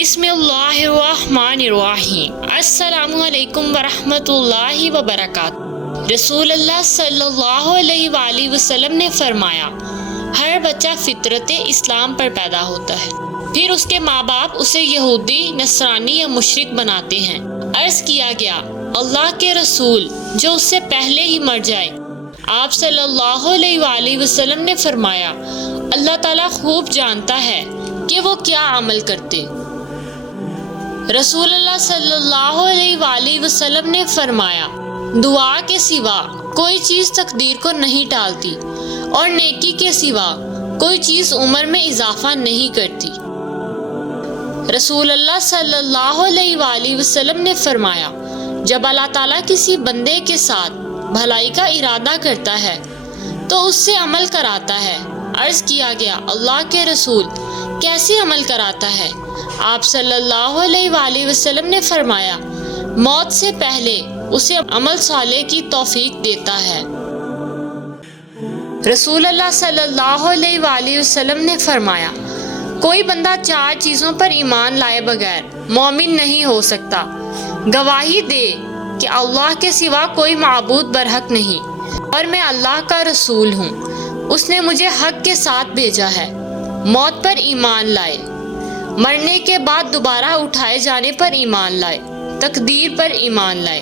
بسم اللہ الرحمن الرحیم۔ السلام علیکم ورحمۃ اللہ وبرکاتہ۔ رسول اللہ صلی اللہ علیہ وآلہ وسلم نے فرمایا، ہر بچہ فطرت اسلام پر پیدا ہوتا ہے، پھر اس کے ماں باپ اسے یہودی، نصرانی یا مشرک بناتے ہیں۔ عرض کیا گیا، اللہ کے رسول جو اس سے پہلے ہی مر جائے؟ آپ صلی اللہ علیہ وآلہ وسلم نے فرمایا، اللہ تعالیٰ خوب جانتا ہے کہ وہ کیا عمل کرتے۔ رسول اللہ صلی اللہ علیہ وآلہ وسلم نے فرمایا، دعا کے سوا کوئی چیز تقدیر کو نہیں ٹالتی اور نیکی کے سوا کوئی چیز عمر میں اضافہ نہیں کرتی۔ رسول اللہ صلی اللہ علیہ وآلہ وسلم نے فرمایا، جب اللہ تعالیٰ کسی بندے کے ساتھ بھلائی کا ارادہ کرتا ہے تو اس سے عمل کراتا ہے۔ عرض کیا گیا، اللہ کے رسول کیسے عمل کراتا ہے؟ آپ صلی اللہ علیہ وآلہ وسلم نے فرمایا، موت سے پہلے اسے عمل صالح کی توفیق دیتا ہے۔ رسول اللہ صلی اللہ علیہ وآلہ وسلم نے فرمایا، کوئی بندہ 4 چیزوں پر ایمان لائے بغیر مومن نہیں ہو سکتا۔ گواہی دے کہ اللہ کے سوا کوئی معبود برحق نہیں اور میں اللہ کا رسول ہوں، اس نے مجھے حق کے ساتھ بھیجا ہے۔ موت پر ایمان لائے، مرنے کے بعد دوبارہ اٹھائے جانے پر ایمان لائے، تقدیر پر ایمان لائے۔